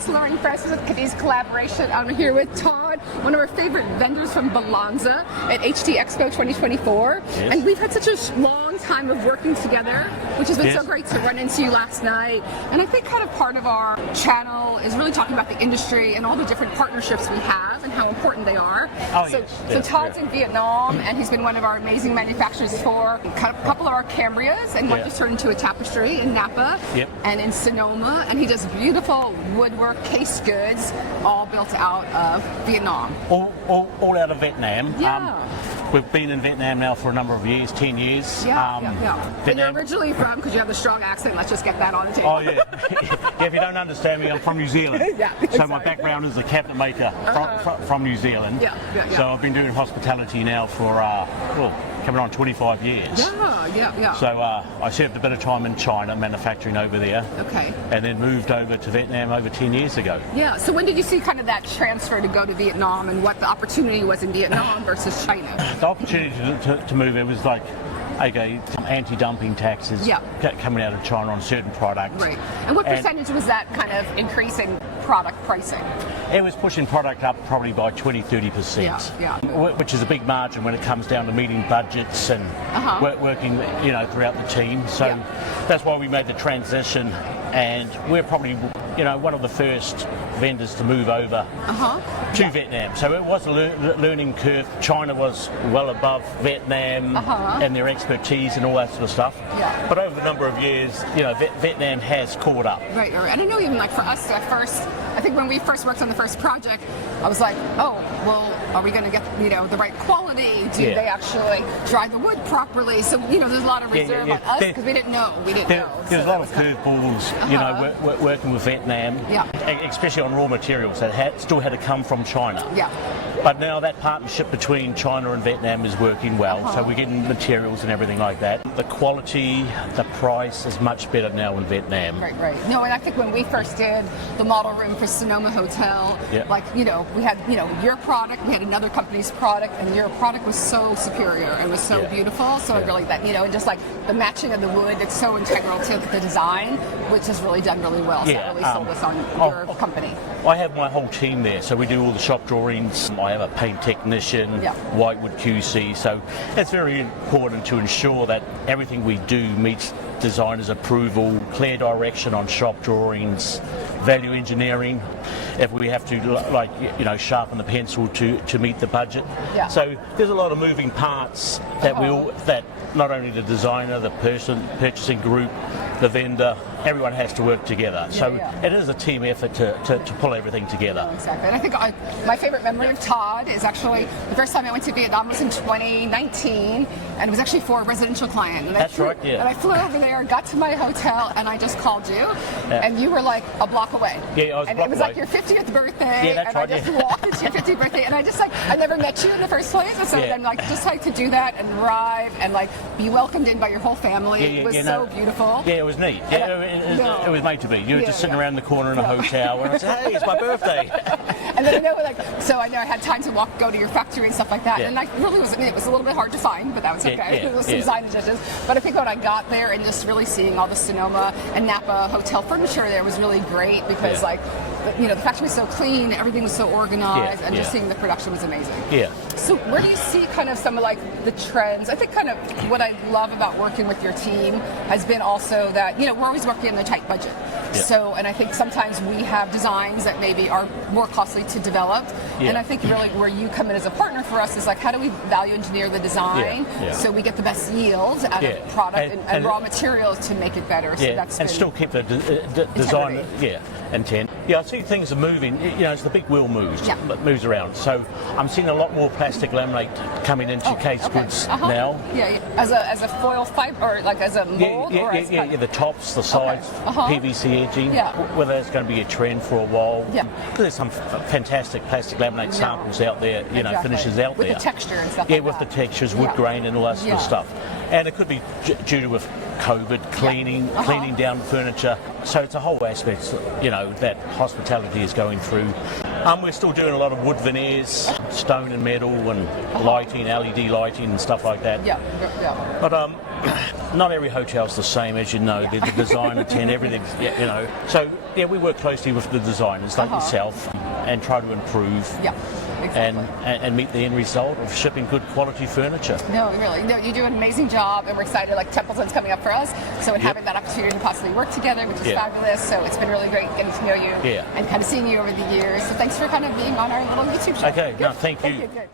it's Lauren Francis with Cadiz Collaboration. I'm here with Todd, one of our favorite vendors from Balanza at HT Expo 2024. Yes. And we've had such a long time of working together, which has been so great to run into you last night. And I think kind of part of our channel is really talking about the industry and all the different partnerships we have and how important they are. So Todd's in Vietnam, and he's been one of our amazing manufacturers for a couple of our Cambrias, and one just turned into a tapestry in Napa and in Sonoma, and he does beautiful woodwork case goods, all built out of Vietnam. All out of Vietnam. Yeah. We've been in Vietnam now for a number of years, 10 years. And you're originally from, because you have the strong accent, let's just get that on the table. Oh yeah. If you don't understand me, I'm from New Zealand. So my background is a cabinet maker from New Zealand. So I've been doing hospitality now for, coming on 25 years. So I served a bit of time in China, manufacturing over there. Okay. And then moved over to Vietnam over 10 years ago. Yeah, so when did you see kind of that transfer to go to Vietnam, and what the opportunity was in Vietnam versus China? The opportunity to move, it was like, okay, some anti-dumping taxes coming out of China on certain products. Right. And what percentage was that kind of increase in product pricing? It was pushing product up probably by 20-30%, which is a big margin when it comes down to meeting budgets and working, throughout the team. So that's why we made the transition, and we're probably, one of the first vendors to move over to Vietnam. So it was a learning curve. China was well above Vietnam and their expertise and all that sort of stuff. But over the number of years, Vietnam has caught up. Right. And I know even like for us at first, I think when we first worked on the first project, I was like, oh, well, are we going to get, the right quality? Do they actually dry the wood properly? So, there's a lot of reserve on us because we didn't know. There's a lot of curveballs, working with Vietnam, especially on raw materials that still had to come from China. But now that partnership between China and Vietnam is working well, so we're getting materials and everything like that. The quality, the price is much better now in Vietnam. Right. No, and I think when we first did the model room for Sonoma Hotel, we had, your product, we had another company's product, and your product was so superior and was so beautiful. So it really, and just like the matching of the wood, it's so integral to the design, which has really done really well. So it really sold us on your company. I have my whole team there, so we do all the shop drawings. I have a paint technician, whitewood QC, so it's very important to ensure that everything we do meets designers' approval, clear direction on shop drawings, value engineering, if we have to sharpen the pencil to meet the budget. So there's a lot of moving parts that that not only the designer, the purchasing group, the vendor, everyone has to work together. So it is a team effort to pull everything together. Exactly. And I think my favorite memory of Todd is actually the first time I went to Vietnam was in 2019, and it was actually for a residential client. And And I flew over there, got to my hotel, and I just called you, and you were like a block away. Yeah, I was. And it was like your 50th birthday, that's and I just walked into your 50th birthday, and I just I never met you in the first place, and so then to do that and arrive and be welcomed in by your whole family was so beautiful. Yeah, it was neat. It was made to be. You were just sitting around the corner in a hotel, and I said, "Hey, it's my birthday." And then I know I had time to go to your factory and stuff like that, and really was. It was a little bit hard to find, but that was okay. There was some design adjustments. But I think when I got there and just really seeing all the Sonoma and Napa hotel furniture there was really great because the factory was so clean, everything was so organized, and just seeing the production was amazing. So where do you see kind of some of the trends? I think kind of what I love about working with your team has been also that, we're always working in a tight budget. So, and I think sometimes we have designs that maybe are more costly to develop. And I think really where you come in as a partner for us is how do we value engineer the design so we get the best yield out of product and raw materials to make it better. So that's still keep the design intent. I see things are moving. It's the big wheel moves. It moves around. So I'm seeing a lot more plastic laminate coming into case goods now. As a foil fiber, or as a mold? The tops, the sides, PVC edging. Whether it's going to be a trend for a while. Because there's some fantastic plastic laminate samples out there, finishes out there. With the texture and stuff with the textures, wood grain and all that sort of stuff. And it could be due to COVID, cleaning down furniture. So it's a whole aspect, that hospitality is going through. We're still doing a lot of wood veneers, stone and metal, and lighting, LED lighting and stuff like that. But not every hotel's the same, as you know. The designer team, everything, you know. So yeah, we work closely with the designers like yourself and try to improve. Yeah. Exactly. And meet the end result of shipping good quality furniture. No, really. No, you do an amazing job, and we're excited. Like Templeton's coming up for us, so having that opportunity to possibly work together, which is fabulous. So it's been really great getting to know you and kind of seeing you over the years. So thanks for kind of being on our little YouTube show. Okay, no, thank you. Good.